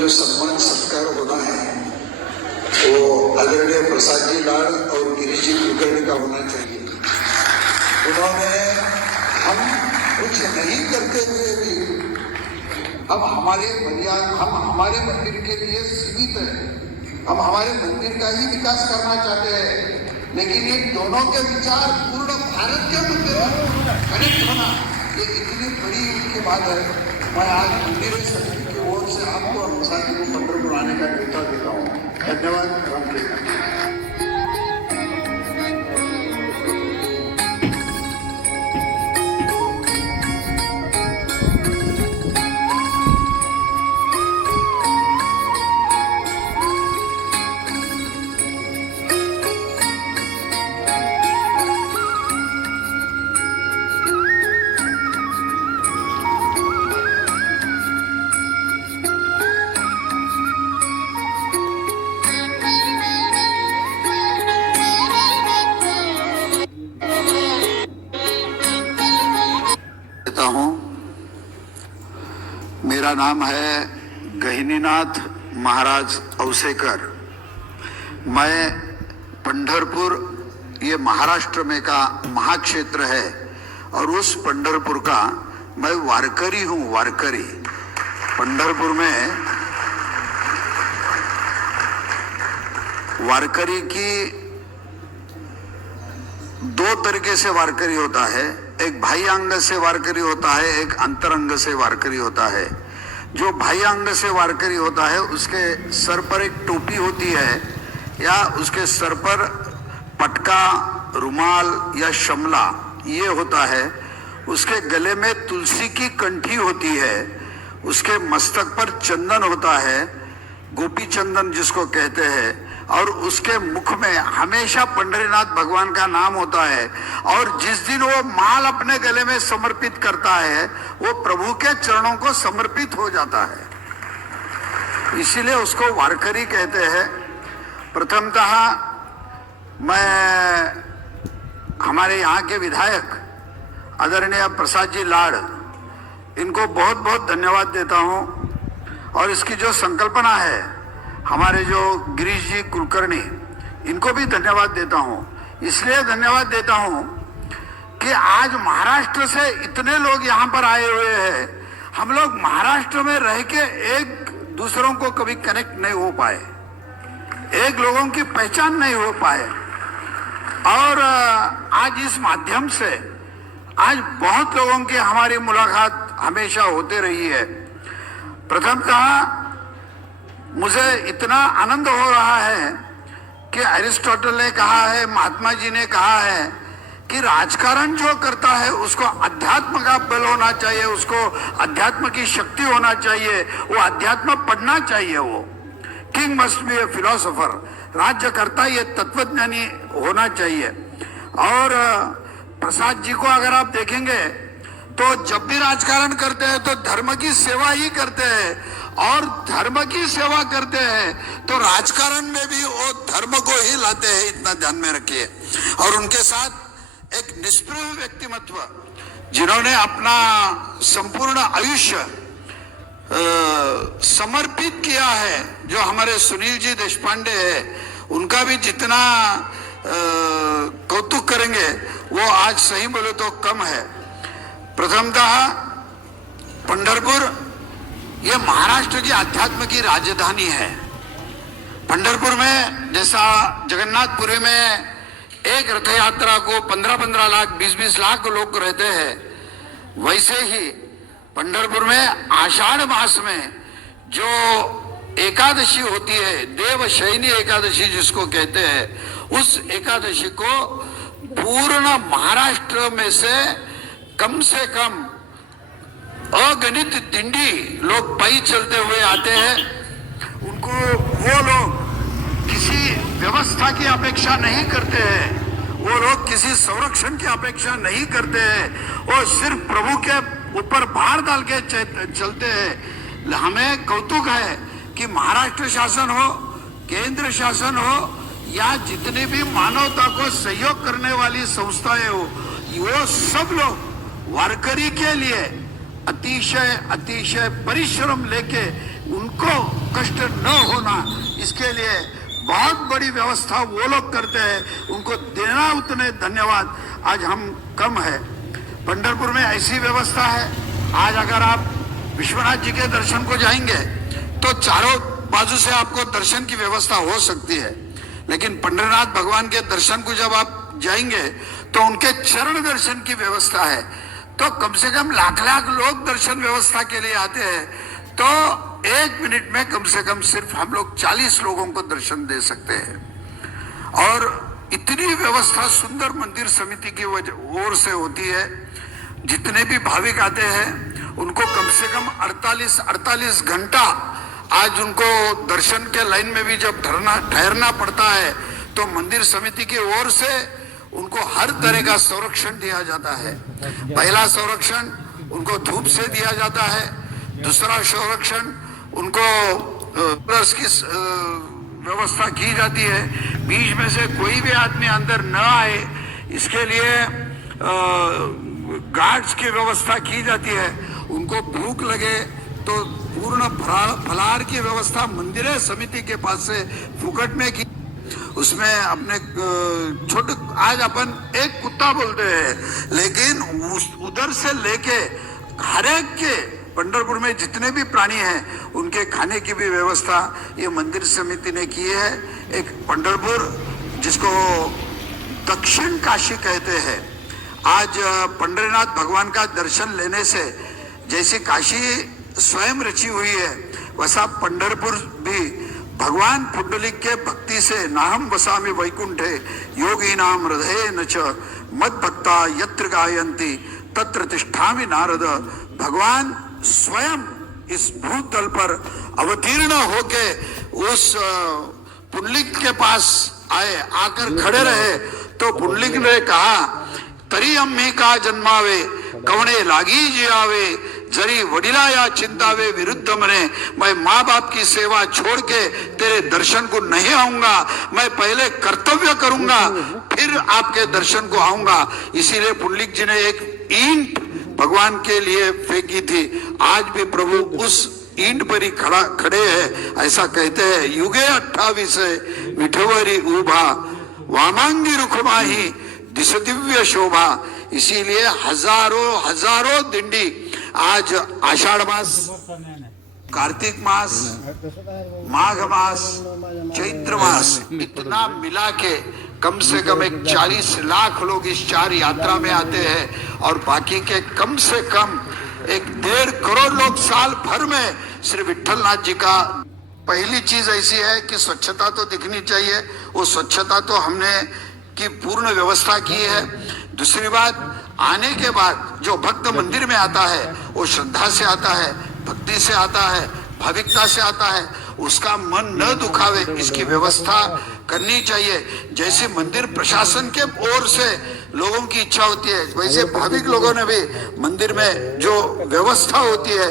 जो सम्मान सत्कार होना है वो आदरणीय प्रसाद जी लाड़ और गिरीश जी कुलकर्णी का होना चाहिए। उन्होंने हम कुछ नहीं करते हुए भी हम हमारे मंदिर के लिए सीमित है, हम हमारे मंदिर का ही विकास करना चाहते हैं, लेकिन ये दोनों के विचार पूर्ण भारत के मंदिर में कनेक्ट होना ये इतनी बड़ी उनकी बात है। मैं आज मंदिर समिति की ओर से आपको और प्रसाद जी को पंढरपुर आने का न्योता देता हूँ। धन्यवाद। रामकृष्ण। मेरा नाम है गहिनीनाथ महाराज अवसेकर। मैं पंढरपुर ये महाराष्ट्र में का महाक्षेत्र है और उस पंढरपुर का मैं वारकरी हूँ। वारकरी पंढरपुर में वारकरी की दो तरीके से वारकरी होता है, एक बाह्य अंग से वारकरी होता है, एक अंतरंग से वारकरी होता है। जो बाह्य अंग से वारकरी होता है उसके सर पर एक टोपी होती है या उसके सर पर पटका, रुमाल या शमला ये होता है। उसके गले में तुलसी की कंठी होती है, उसके मस्तक पर चंदन होता है, गोपी चंदन जिसको कहते हैं, और उसके मुख में हमेशा पंढरीनाथ भगवान का नाम होता है। और जिस दिन वो माल अपने गले में समर्पित करता है वो प्रभु के चरणों को समर्पित हो जाता है, इसीलिए उसको वारकरी कहते हैं। प्रथमतः मैं हमारे यहाँ के विधायक आदरणीय प्रसाद जी लाड़ इनको बहुत बहुत धन्यवाद देता हूँ, और इसकी जो संकल्पना है हमारे जो गिरीश जी कुलकर्णी इनको भी धन्यवाद देता हूं। इसलिए धन्यवाद देता हूं कि आज महाराष्ट्र से इतने लोग यहां पर आए हुए हैं। हम लोग महाराष्ट्र में रह के एक दूसरों को कभी कनेक्ट नहीं हो पाए, एक लोगों की पहचान नहीं हो पाए, और आज इस माध्यम से आज बहुत लोगों की हमारी मुलाकात हमेशा होते रही है। प्रथमतः मुझे इतना आनंद हो रहा है कि अरिस्टोटल ने कहा है, महात्मा जी ने कहा है कि राजकारण जो करता है उसको अध्यात्म का बल होना चाहिए, उसको अध्यात्म की शक्ति होना चाहिए, वो अध्यात्म पढ़ना चाहिए। वो king must be A philosopher, राज्य करता ये तत्वज्ञानी होना चाहिए। और प्रसाद जी को अगर आप देखेंगे तो जब भी राजकारण करते हैं तो धर्म की सेवा ही करते हैं, और धर्म की सेवा करते हैं तो राजकारण में भी वो धर्म को ही लाते हैं, इतना ध्यान में रखिए। और उनके साथ एक निष्प्रभ व्यक्तिमत्व जिन्होंने अपना संपूर्ण आयुष्य समर्पित किया है, जो हमारे सुनील जी देशपांडे है, उनका भी जितना कौतुक करेंगे वो आज सही बोले तो कम है। प्रथमतः पंढरपुर ये महाराष्ट्र की अध्यात्म की राजधानी है। पंढरपुर में जैसा जगन्नाथपुरी में एक रथ यात्रा को 15-15 लाख 20-20 लाख लोग रहते हैं, वैसे ही पंढरपुर में आषाढ़ मास में जो एकादशी होती है, देवशयनी एकादशी जिसको कहते हैं, उस एकादशी को पूर्ण महाराष्ट्र में से कम अगणित दिंडी लोग पाई चलते हुए आते हैं। उनको वो लोग किसी व्यवस्था की अपेक्षा नहीं करते हैं, वो लोग किसी संरक्षण की अपेक्षा नहीं करते हैं, वो सिर्फ प्रभु के ऊपर भार डाल के चलते हैं। हमें कौतुक है कि महाराष्ट्र शासन हो, केंद्र शासन हो, या जितनी भी मानवता को सहयोग करने वाली संस्थाएं हो, वो सब लोग वारकरी के लिए अतिशय परिश्रम लेके उनको कष्ट न होना, इसके लिए बहुत बड़ी व्यवस्था वो लोग करते हैं, उनको देना उतने धन्यवाद आज हम कम है। पंढरपुर में ऐसी व्यवस्था है, आज अगर आप विश्वनाथ जी के दर्शन को जाएंगे तो चारों बाजू से आपको दर्शन की व्यवस्था हो सकती है, लेकिन पंढरनाथ भगवान के दर्शन को जब आप जाएंगे तो उनके चरण दर्शन की व्यवस्था है। तो कम से कम लाख लाख लोग दर्शन व्यवस्था के लिए आते हैं, तो 1 मिनट में कम से कम सिर्फ हम लोग 40 लोगों को दर्शन दे सकते हैं। और इतनी व्यवस्था सुंदर मंदिर समिति की ओर से होती है। जितने भी भाविक आते हैं उनको कम से कम 48 घंटा आज उनको दर्शन के लाइन में भी जब ठहरना पड़ता है, तो मंदिर समिति की ओर से उनको हर तरह का संरक्षण दिया जाता है। पहला संरक्षण उनको धूप से दिया जाता है, दूसरा संरक्षण उनको ब्रश की व्यवस्था की जाती है, बीच में से कोई भी आदमी अंदर न आए इसके लिए गार्ड्स की व्यवस्था की जाती है। उनको भूख लगे तो पूर्ण फलाहार की व्यवस्था मंदिर समिति के पास से फुकट में की। उसमें अपने छोटे, आज अपन एक कुत्ता बोलते हैं, लेकिन उधर से लेके हर एक के पंढरपुर में जितने भी प्राणी हैं उनके खाने की भी व्यवस्था ये मंदिर समिति ने की है। एक पंढरपुर जिसको दक्षिण काशी कहते हैं, आज पंढरीनाथ भगवान का दर्शन लेने से जैसे काशी स्वयं रची हुई है, वैसा पंढरपुर भी भगवान पुंडलिक के भक्ति से नाहम वसामि वैकुंठे योगी नाम हृदय न च मद भक्ता यत्र गायन्ति तत्र तिष्ठामि नारद। भगवान स्वयं इस भूतल पर अवतीर्ण होके उस पुंडलिक के पास आए, आकर खड़े रहे, तो पुंडलिक ने कहा तरी अम्मी का जन्मावे कवणे लागी जियावे जरी वडिला या चिंतावे विरुद्ध मने। मैं माँ बाप की सेवा छोड़ के तेरे दर्शन को नहीं आऊंगा, मैं पहले कर्तव्य करूंगा फिर आपके दर्शन को आऊंगा। इसीलिए पुंडलिक जी ने एक ईंट भगवान के लिए फेंकी थी। आज भी प्रभु उस ईंट पर ही खड़े हैं। ऐसा कहते हैं युगे 28 विठवरी उभा वामांगी रुखमाही दिश दिव्य शोभा। इसीलिए हजारों दिंडी आज आषाढ़ मास, कार्तिक मास, माघ मास, चैत्र मास, इतना मिला के कम से कम एक 40 लाख लोग इस 4 यात्रा में आते हैं, और बाकी के कम से कम 1.5 करोड़ लोग साल भर में श्री विठलनाथ जी का। पहली चीज ऐसी है कि स्वच्छता तो दिखनी चाहिए, वो स्वच्छता तो हमने की पूर्ण व्यवस्था की है। दूसरी बात, आने के बाद जो भक्त मंदिर में आता है वो श्रद्धा से आता है, भक्ति से आता है, भाविकता से आता है, उसका मन न दुखावे इसकी व्यवस्था करनी चाहिए। जैसे मंदिर प्रशासन के ओर से लोगों की इच्छा होती है, वैसे भाविक लोगों ने भी मंदिर में जो व्यवस्था होती है